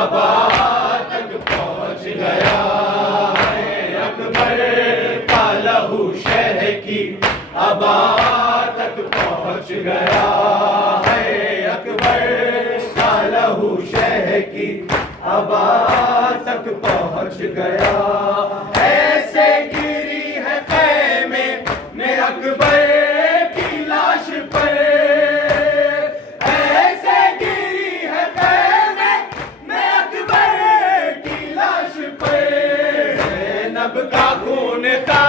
ابا تک پہنچ گیا ہے، اکبر کا لہو شہ کی ابا تک پہنچ گیا ہے، اکبر کا لہو شہ کی ابا تک پہنچ گیا، ایسے گری ہے خیمے میں اکبر کی لاش پر، ایسے گری ہے خیمے میں اکبر کی لاش پر، زینب کا خون کھا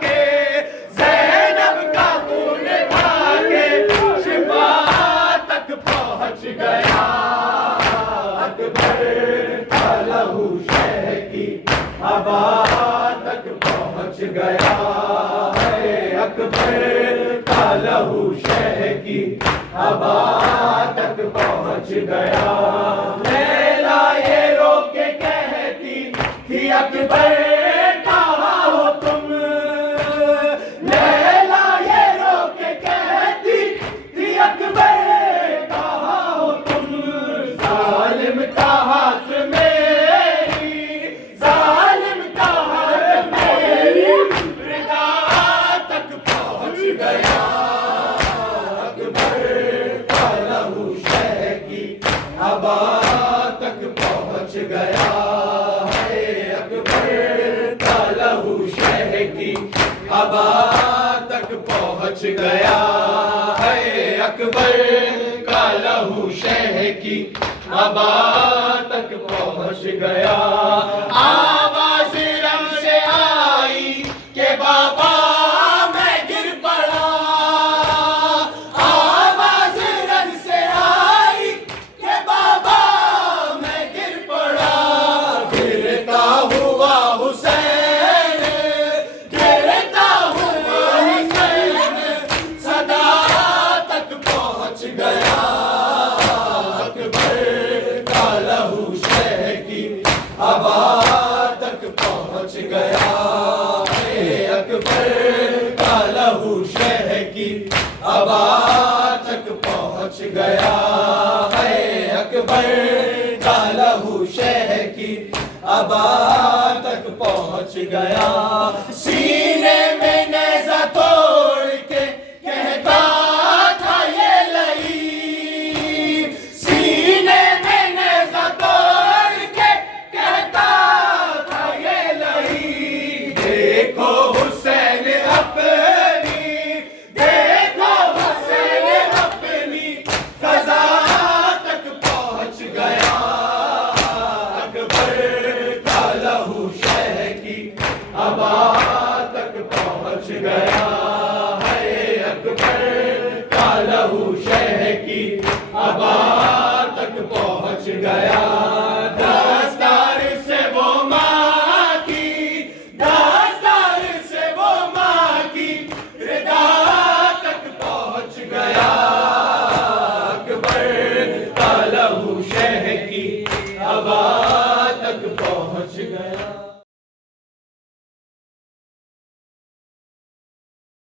کے، زینب کا خون کھا کے شفا تک پہنچ گیا، اکبر کا لہو شہ کی ابا تک پہنچ گیا ہے، اکبر کا لہو شہ کی ابا تک پہنچ گیا، لیلا یہ رو کے کہتی تھی اکبر کہاں ہو تم، لیلا یہ رو کے کہتی تھی اکبر کہاں ہو تم، ظالم کا ہاتھ میری، ظالم کا ہاتھ میری ردا تک پہنچ گیا، اکبر کا لہو شہ کی ابا تک پہنچ گیا ہے، اکبر کا لہو شہ کی ابا تک پہنچ گیا ہے، اکبر کا لہو شہ کی ابا تک پہنچ گیا، آواز رنگ سے آئی کہ بابا میں گر پڑا، آواز رنگ سے آئی کہ بابا میں گر پڑا، گرتا ہوا حسین، گرتا ہوا حسین صدا تک پہنچ گیا، اکبر کا لہو شہ کی ابا تک پہنچ گیا ہے، اکبر کا لہو شہ کی ابا تک پہنچ گیا ہے، اکبر کا لہو شہ کی ابا تک پہنچ گیا، سینے میں نیزہ توڑ کے کہتا تھا یہ لئی، سینے میں نیزہ توڑ کے کہتا تھا یہ لئی، دیکھو حسین اپنی، دیکھو حسین اپنی قضا تک پہنچ گیا، اکبر کا لہو شہ کی ابا تک پہنچ گیا ہے، اکبر کا لہو شہ کی ابا